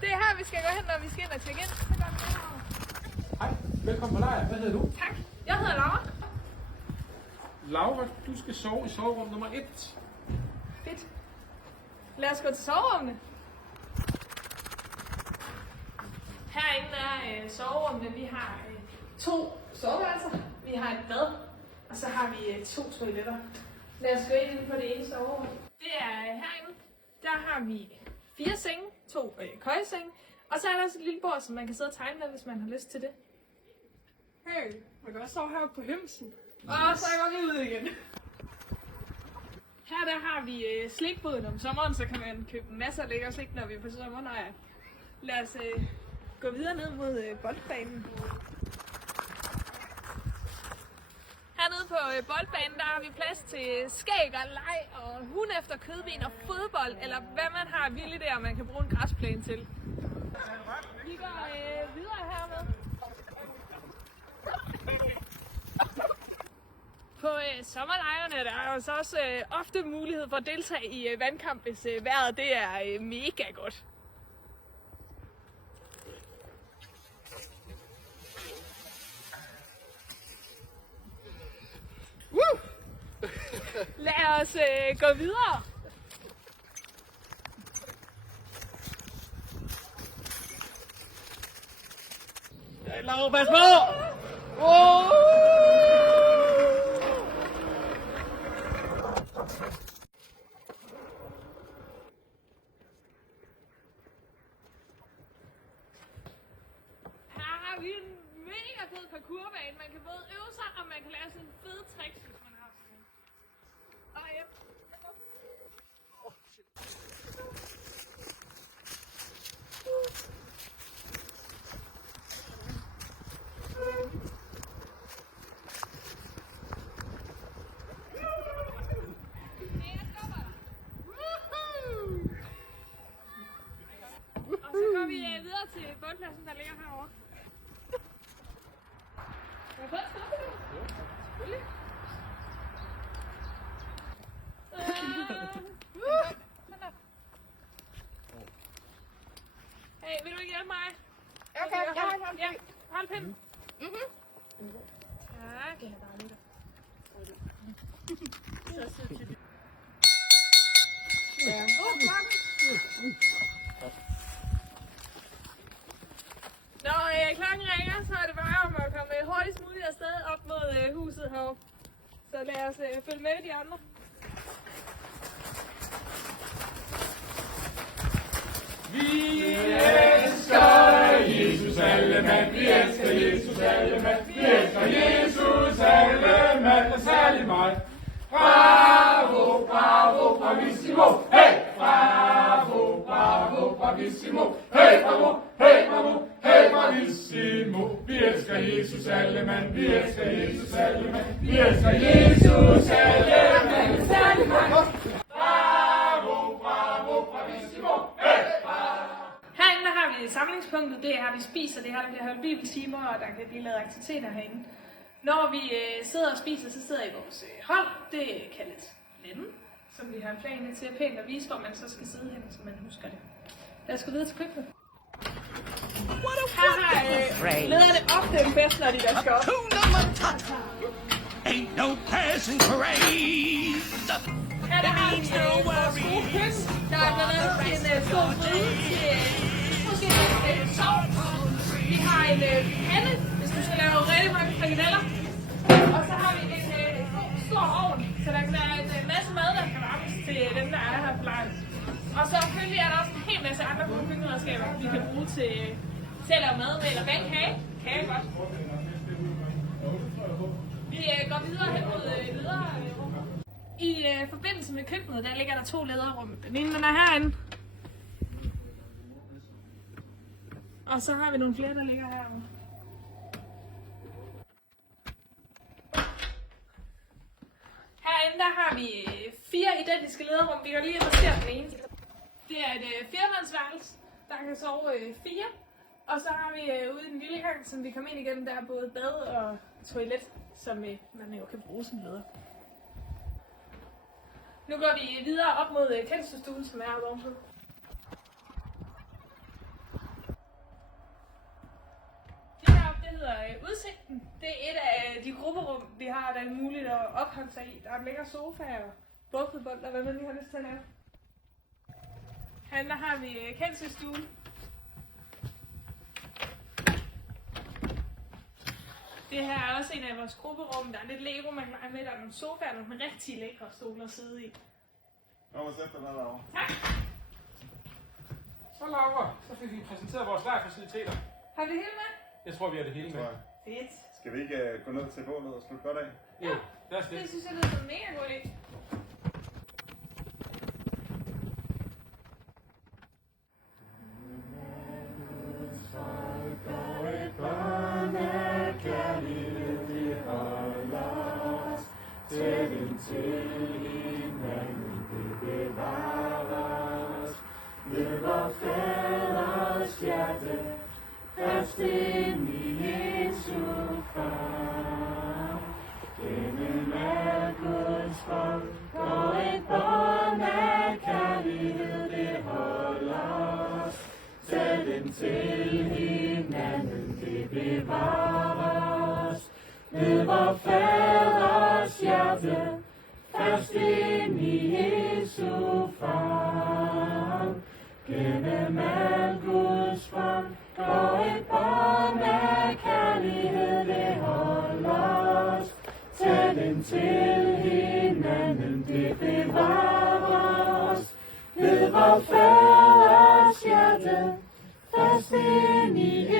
Det er her, vi skal gå hen, når vi skal ind og tjekke ind. Så gør vi det herovre. Hej, velkommen på lejr. Hvad hedder du? Tak. Jeg hedder Laura. Laura, du skal sove i soverum nummer 1. Fedt. Lad os gå til soverummene. Herinde er soverummene. Vi har 2 soveværelser. Vi har et bad. Og så har vi 2 toiletter. Lad os gå ind på det ene soverum. Det er herinde. Der har vi 4 senge. 2 køjesenge. Og så er der også et lille bord, som man kan sidde og tegne med, hvis man har lyst til det. Hey, man kan også sove her på himsen. Og så går vi ud igen. Her der har vi slikboden om sommeren, så kan man købe masser af lækker slik, når vi er på sommerlejr. Lad os gå videre ned mod boldbanen. Hernede på boldbanen, der har vi plads til skæg og leg og hund efter kødvin og fodbold, eller hvad man har vildt der, man kan bruge en græsplæne til. Vi går videre hermed. På sommerlejrene der er jo så også ofte mulighed for at deltage i vandkamp, hvis vejret det er mega godt. Lad os gå videre. Laura, pas på! Her har vi en mega fed parkourbane. Man kan både øve sig, og man kan lave sådan fede tricks, hvis man har sådan en. Og ja. Og så går vi videre til bundpladsen, der ligger herovre. Må jeg få et stoppe? Jo, selvfølgelig. Hey, vil du ikke hjælpe mig? Okay, jeg har en Ja, hold pinden. Tak. Så sødt til. Når klokken ringer, så er det bare om at komme hurtigst muligt afsted op mod huset heroppe. Så lad os følge med de andre. Vi elsker Jesus alle mand. Vi elsker Jesus alle mand. Vi elsker Jesus alle mand. Og særligt mig. Bravo, bravo, bravissimo. Hey! Bravo, bravo, bravissimo. Hey, bravo, hey, bravo, hey, bravissimo. Vi elsker Jesus alle mand. Vi elsker Jesus alle mand. Vi elsker Jesus alle mand. Og særligt mig. Bravo, bravo, bravissimo. Hey! Herinde der har vi samlingspunktet, det er her vi spiser, det er her der bliver holdt bibeltimer, og der kan blive lavet aktiviteter herinde. Når vi sidder og spiser, så sidder i vores hold, det kaldes lemme, som vi har planer til at pænt at vise, hvor man så skal sidde hen, så man husker det. Lad os gå videre til køkkenet. Her har lederne ofte en fest, når de vasker op. Ain't no passing craze. Her der har vi vores gode køkken, der er blandt andet en stor gryde til måske en sovs. Vi har en pande, hvis du skal lave rigtig mange frikadeller. Og så har vi en stor ovn, så der kan være en masse mad, der kan varmes til dem, der er her på lejren. Og så selvfølgelig er der også en hel masse andre gode køkkenredskaber, vi kan bruge til at lave mad med, eller bage kage. Kage er godt. Vi går videre hen mod lederrum. I forbindelse med køkkenet, der ligger der 2 lederrum. Den ene den er herinde. Og så har vi nogle flere, der ligger herovre. Herinde der har vi 4 identiske lederrum. Vi kan lige adressere den ene. Det er et 4-mandsværelse, der kan sove 4. Og så har vi ude i den lille gang, som vi kommer ind igennem, der er både bad og toilet, som man jo kan bruge som leder. Nu går vi videre op mod kælderstuen, som er oppe ovenpå. udsigten. Det er et af de grupperum, vi har, der er muligt at opholde sig i. Der er en lækker sofa og bordfodbold, og hvad man lige har lyst til at lave. Her har vi kænselstuen. Det her er også en af vores grupperum. Der er lidt Lego, man kan lege med. Der er nogle sofaer, der er nogle rigtig lækre stole at sidde i. Kom og sæt dig der derovre. Tak. Så Laura, så fik vi præsenteret vores lejrfaciliteter. Har vi det hele med? Jeg tror, vi har det hele med. Fedt. Skal vi ikke gå ned til bålet og slutte godt af? Jo, lad os det. Det synes jeg lyder som en mega god idé. Ved vor faders hjerte, fast ind i